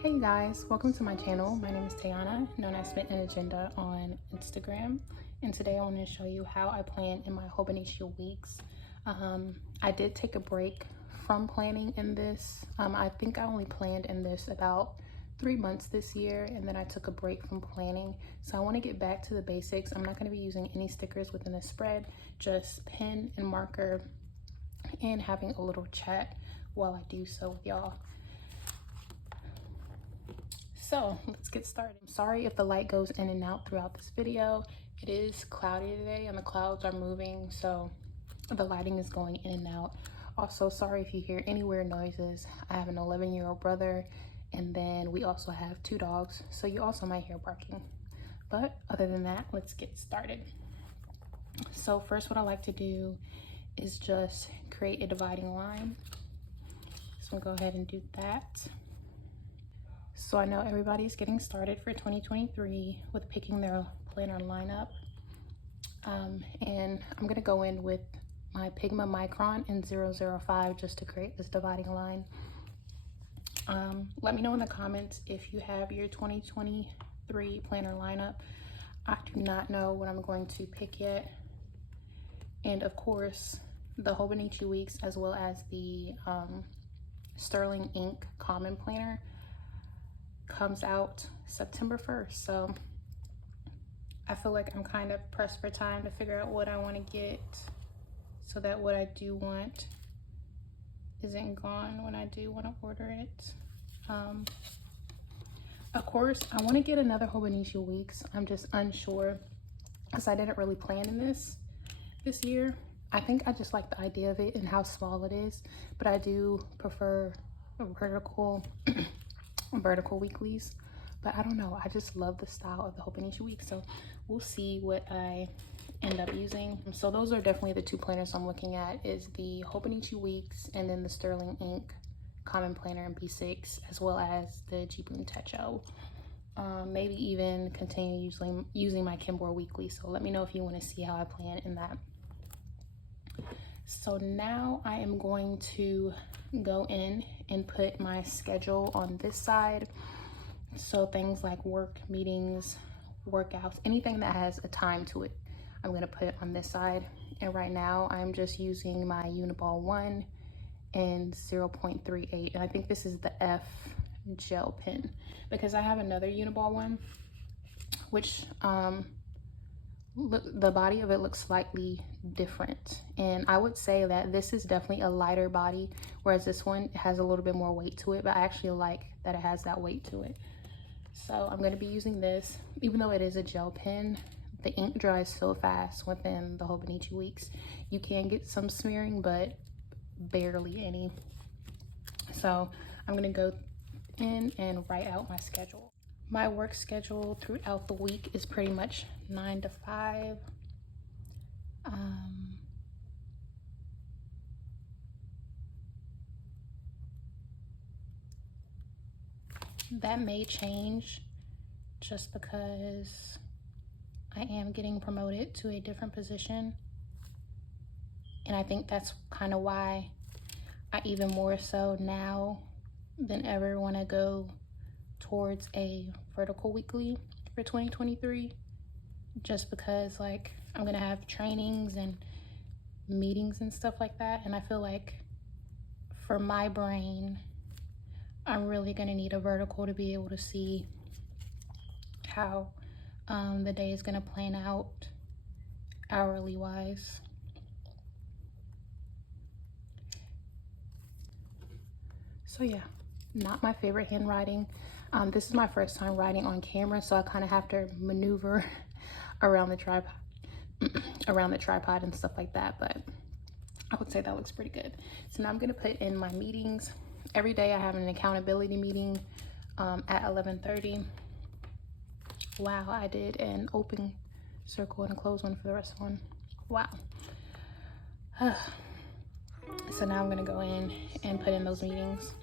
Hey guys, welcome to my channel. My name is Tayana, known as Spit and Agenda on Instagram. And today I want to show you how I plan in my Hobonichi Weeks. I did take a break from planning in this. I think I only planned in this about 3 months this year, and then I took a break from planning. So I want to get back to the basics. I'm not going to be using any stickers within the spread, just pen and marker and having a little chat while I do so with y'all. So let's get started. I'm sorry if the light goes in and out throughout this video. It is cloudy today and the clouds are moving, so the lighting is going in and out. Also, sorry if you hear any weird noises. I have an 11-year-old brother, and then we also have 2 dogs, so you also might hear barking. But other than that, let's get started. So first, what I like to do is just create a dividing line. So I'll go ahead and do that. So I know everybody's getting started for 2023 with picking their planner lineup. And I'm gonna go in with my Pigma Micron in 005 just to create this dividing line. Let me know in the comments if you have your 2023 planner lineup. I do not know what I'm going to pick yet. And of course, the Hobonichi Weeks as well as the Sterling Ink Common Planner comes out September 1st, so I feel like I'm kind of pressed for time to figure out what I want to get so that what I do want isn't gone when I do want to order it. Of course, I want to get another Hobonichi Weeks. I'm just unsure because I didn't really plan in this year. I think I just like the idea of it and how small it is, but I do prefer a vertical weeklies. But I don't know, I just love the style of the Hobonichi Week, so we'll see what I end up using. So those are definitely the 2 planners I'm looking at, is the Hobonichi Weeks and then the Sterling Ink Common Planner in B6, as well as the Jibun Techo. Maybe even continue using my Kimbor Weekly, so let me know if you want to see how I plan in that. So now I am going to go in and put my schedule on this side. So things like work, meetings, workouts, anything that has a time to it, I'm gonna put on this side. And right now I'm just using my Uniball 1 and 0.38. And I think this is the F gel pen because I have another Uniball 1, which the body of it looks slightly different, and I would say that this is definitely a lighter body, whereas this one has a little bit more weight to it, but I actually like that it has that weight to it. So I'm going to be using this. Even though it is a gel pen, the ink dries so fast within the Hobonichi Weeks. You can get some smearing, but barely any. So I'm going to go in and write out my schedule. My work schedule throughout the week is pretty much 9 to 5. That may change just because I am getting promoted to a different position. And I think that's kind of why I even more so now than ever want to go towards a vertical weekly for 2023, just because like I'm gonna have trainings and meetings and stuff like that, and I feel like for my brain I'm really gonna need a vertical to be able to see how the day is gonna plan out hourly wise. So yeah, not my favorite handwriting. This is my first time writing on camera, so I kind of have to maneuver around the tripod and stuff like that, but I would say that looks pretty good. So now I'm going to put in my meetings. Every day I have an accountability meeting at 11:30. Wow, I did an open circle and a closed one for the rest of one. Wow. So now I'm going to go in and put in those meetings.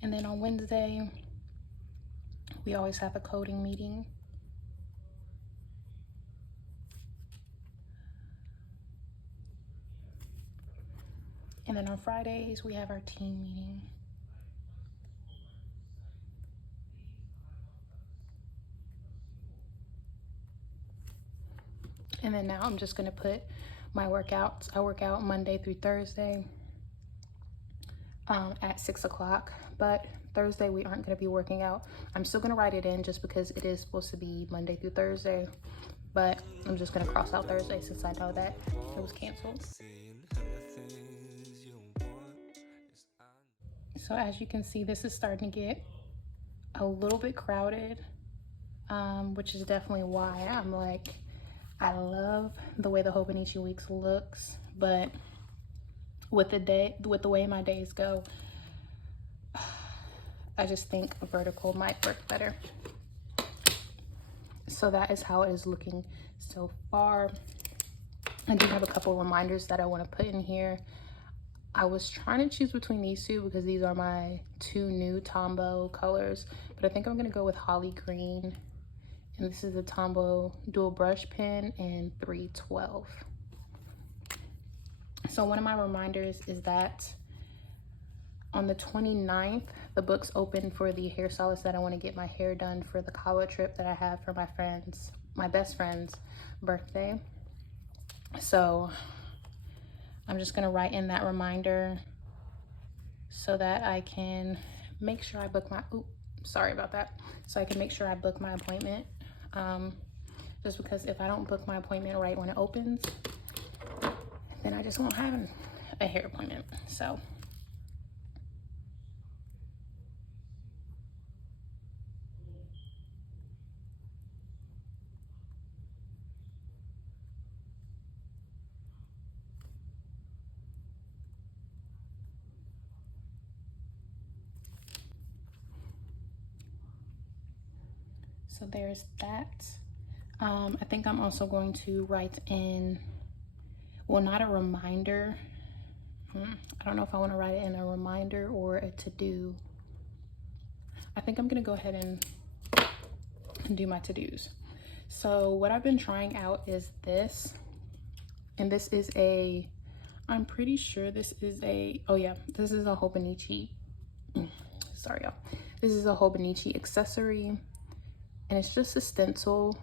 And then on Wednesday, we always have a coding meeting. And then on Fridays, we have our team meeting. And then now I'm just gonna put my workouts. I work out Monday through Thursday at 6 o'clock, but Thursday we aren't gonna be working out. I'm still gonna write it in just because it is supposed to be Monday through Thursday, but I'm just gonna cross out Thursday since I know that it was canceled. So as you can see, this is starting to get a little bit crowded, which is definitely why I'm like, I love the way the Hobonichi Weeks looks, but with the way my days go, I just think a vertical might work better. So that is how it is looking so far. I do have a couple reminders that I want to put in here. I was trying to choose between these two because these are my two new Tombow colors, but I think I'm gonna go with Holly Green. And this is the Tombow dual brush pen in 312. So one of my reminders is that on the 29th, the book's open for the hairstylist that I want to get my hair done for the Kawa trip that I have for my best friend's birthday. So I'm just gonna write in that reminder so that I can make sure I book my, sorry about that. So I can make sure I book my appointment. Just because if I don't book my appointment right when it opens, then I just won't have a hair appointment. So there's that. I think I'm also going to write in, well, not a reminder. I don't know if I want to write it in a reminder or a to-do. I think I'm gonna go ahead and do my to-dos. So what I've been trying out is this, and this is I'm pretty sure this is this is a Hobonichi, sorry y'all. This is a Hobonichi accessory, and it's just a stencil.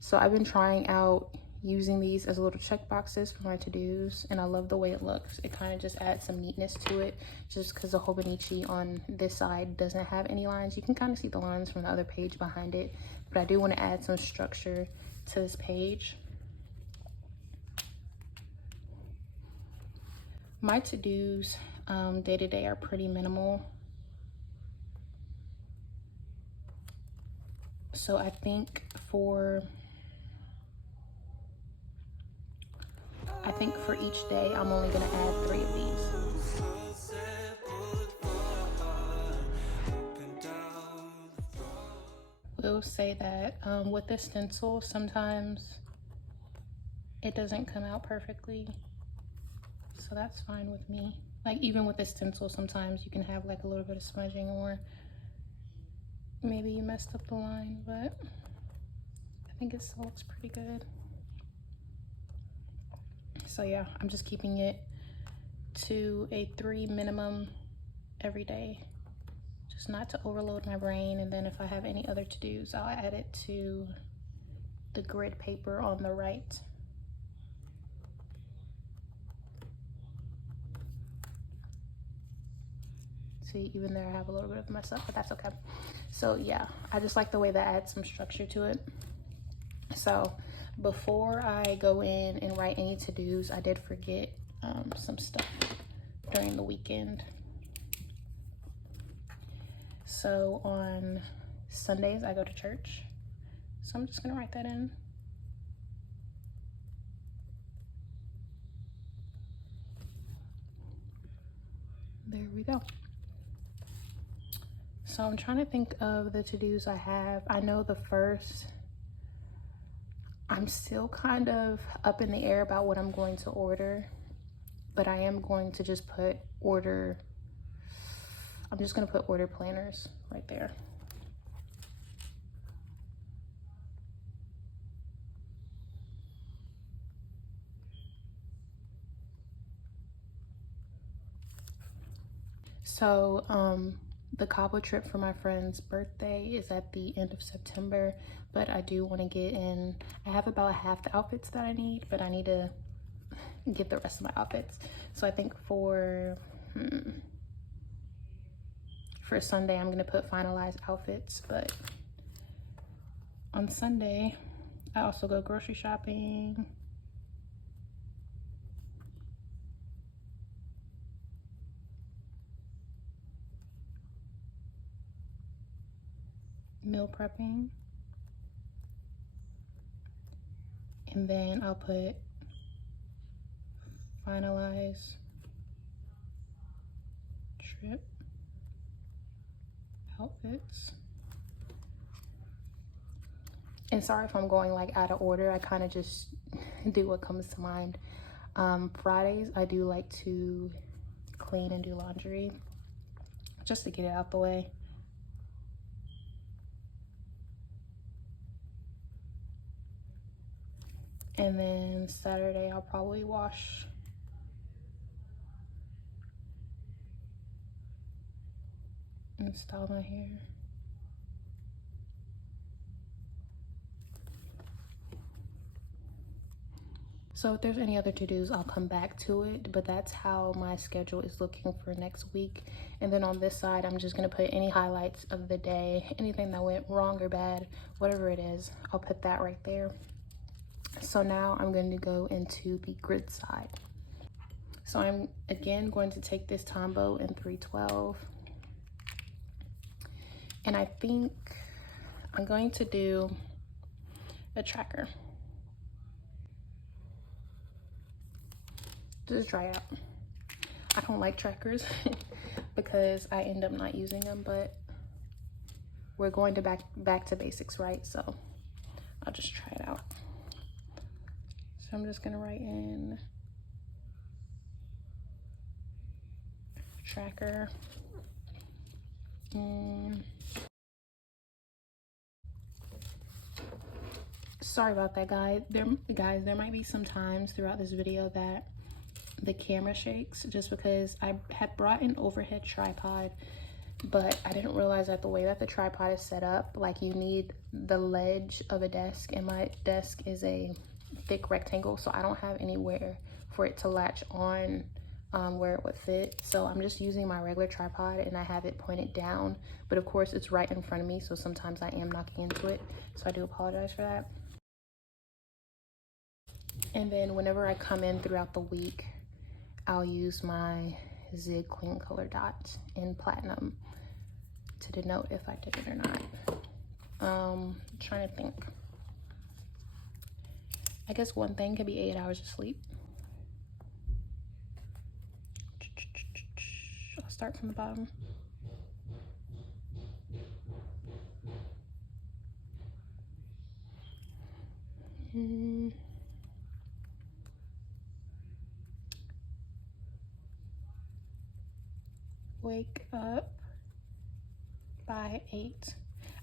So I've been trying out using these as little check boxes for my to-dos, and I love the way it looks. It kind of just adds some neatness to it, just because the Hobonichi on this side doesn't have any lines. You can kind of see the lines from the other page behind it, but I do want to add some structure to this page. My to-dos day to day are pretty minimal. So I think for each day, I'm only gonna add 3 of these. We'll say that with the stencil, sometimes it doesn't come out perfectly. So that's fine with me. Like even with the stencil, sometimes you can have like a little bit of smudging, or maybe you messed up the line, but I think it still looks pretty good. So yeah, I'm just keeping it to a 3 minimum every day, just not to overload my brain. And then if I have any other to-dos, I'll add it to the grid paper on the right. See, even there I have a little bit of mess up, but that's okay. So yeah, I just like the way that adds some structure to it. So before I go in and write any to-dos, I did forget some stuff during the weekend. So on Sundays I go to church, so I'm just gonna write that in. There we go. So I'm trying to think of the to-dos I have. I know the first, I'm still kind of up in the air about what I'm going to order, but I am going to just put order, I'm just gonna put order planners right there. So the Cabo trip for my friend's birthday is at the end of September, but I do want to get in. I have about half the outfits that I need, but I need to get the rest of my outfits. So I think for Sunday I'm gonna put finalized outfits, but on Sunday I also go grocery shopping. Meal prepping, and then I'll put finalize trip outfits. And sorry if I'm going like out of order, I kind of just do what comes to mind. Fridays I do like to clean and do laundry just to get it out the way. And then Saturday I'll probably wash and style my hair. So if there's any other to-dos, I'll come back to it, but that's how my schedule is looking for next week. And then on this side, I'm just gonna put any highlights of the day, anything that went wrong or bad, whatever it is, I'll put that right there. So now I'm going to go into the grid side. So I'm again going to take this Tombow in 312. And I think I'm going to do a tracker. Just try it out. I don't like trackers because I end up not using them, but we're going to back to basics, right? So I'll just try it out. So I'm just gonna write in tracker. Sorry about that, guys. There might be some times throughout this video that the camera shakes just because I had brought an overhead tripod, but I didn't realize that the way that the tripod is set up, like you need the ledge of a desk, and my desk is a thick rectangle, so I don't have anywhere for it to latch on where it would fit. So I'm just using my regular tripod and I have it pointed down, but of course it's right in front of me, so sometimes I am knocking into it, so I do apologize for that. And then whenever I come in throughout the week, I'll use my Zig Clean Color Dot in platinum to denote if I did it or not. Trying to think. I guess one thing could be 8 hours of sleep. I'll start from the bottom. Wake up by 8.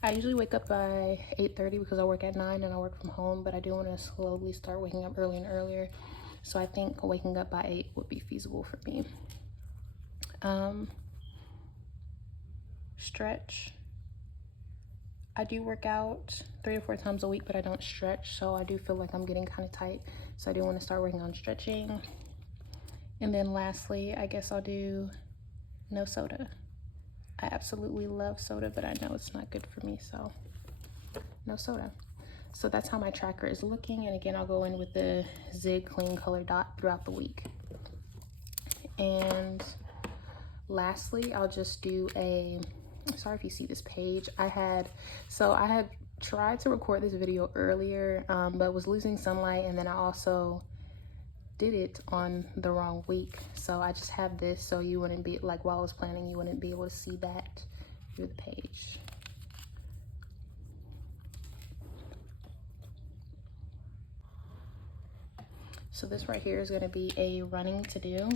I usually wake up by 8:30 because I work at 9 and I work from home, but I do want to slowly start waking up earlier and earlier. So I think waking up by 8 would be feasible for me. Stretch. I do work out 3 or 4 times a week, but I don't stretch, so I do feel like I'm getting kind of tight. So I do want to start working on stretching. And then lastly, I guess I'll do no soda. I absolutely love soda, but I know it's not good for me, so no soda. So that's how my tracker is looking. And again, I'll go in with the Zig Clean Color Dot throughout the week. And lastly, I'll just do a, sorry if you see this page. I had tried to record this video earlier, but was losing sunlight, and then I also did it on the wrong week. So I just have this so you wouldn't be, like while I was planning, you wouldn't be able to see that through the page. So this right here is going to be a running to do.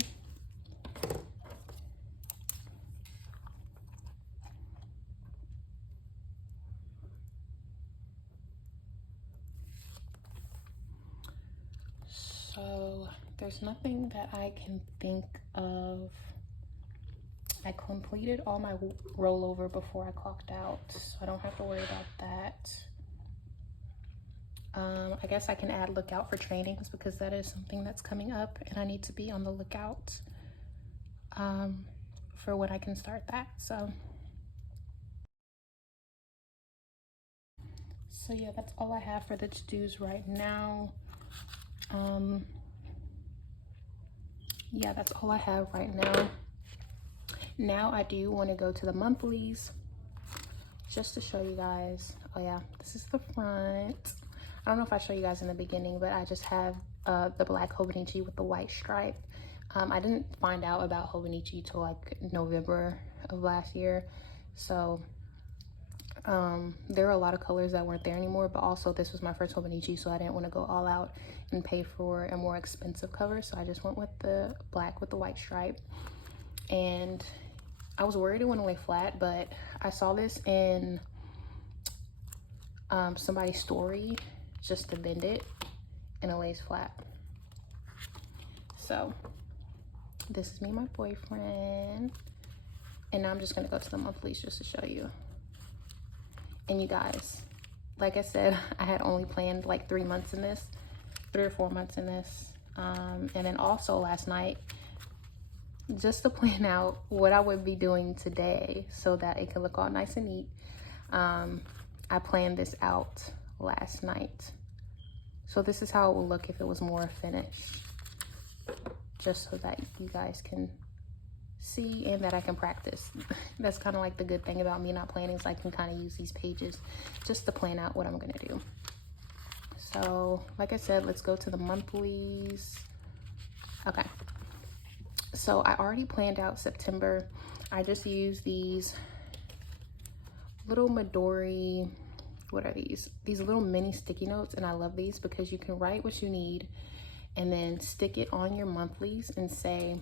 So there's nothing that I can think of I completed all my rollover before I clocked out, so I don't have to worry about that. I guess I can add lookout for trainings because that is something that's coming up and I need to be on the lookout for when I can start that. So yeah, that's all I have for the to-dos right now. Yeah, that's all I have right now. Now I do want to go to the monthlies just to show you guys. Oh yeah, this is the front. I don't know if I show you guys in the beginning, but I just have the black Hobonichi with the white stripe. I didn't find out about Hobonichi till like November of last year. So there are a lot of colors that weren't there anymore, but also this was my first Hobonichi, so I didn't want to go all out and pay for a more expensive cover. So I just went with the black with the white stripe. And I was worried it went away flat, but I saw this in somebody's story just to bend it and it lays flat. So this is me and my boyfriend, and now I'm just gonna go to the monthlies just to show you. And you guys, like I said, I had only planned like 3 months in this, 3 or 4 months in this. And then also last night, just to plan out what I would be doing today so that it can look all nice and neat. I planned this out last night. So this is how it will look if it was more finished. Just so that you guys can see and that I can practice. That's kind of like the good thing about me not planning, is I can kind of use these pages just to plan out what I'm gonna do. So like I said, let's go to the monthlies. Okay, so I already planned out September. I just used these little Midori, what are these little mini sticky notes, and I love these because you can write what you need and then stick it on your monthlies and say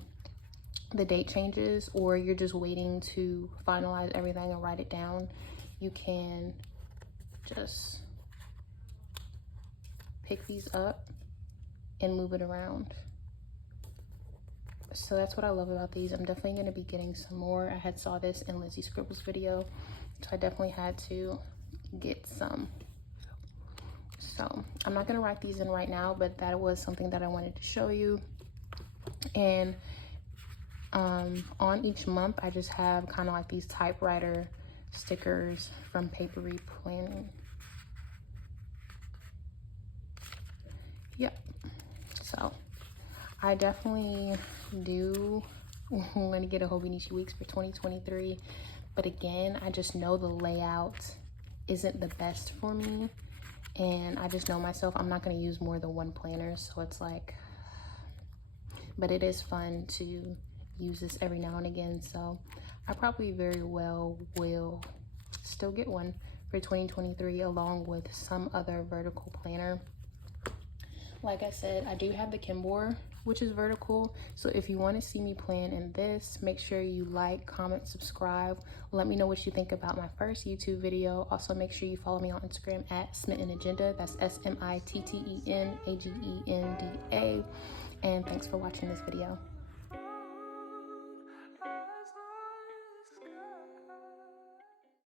the date changes, or you're just waiting to finalize everything and write it down. You can just pick these up and move it around. So that's what I love about these. I'm definitely going to be getting some more. I had saw this in Lizzie Scribbles video, so I definitely had to get some. So I'm not going to write these in right now, but that was something that I wanted to show you. And on each month, I just have kind of like these typewriter stickers from Papery Planning. Yep. So I definitely do want to get a Hobonichi Weeks for 2023. But again, I just know the layout isn't the best for me. And I just know myself, I'm not going to use more than one planner. So it's like, but it is fun to use this every now and again. So I probably very well will still get one for 2023 along with some other vertical planner. Like I said, I do have the Kimbor, which is vertical. So if you want to see me plan in this, make sure you like, comment, subscribe. Let me know what you think about my first YouTube video. Also, make sure you follow me on Instagram at Smitten Agenda. That's SMITTENAGENDA. And thanks for watching this video.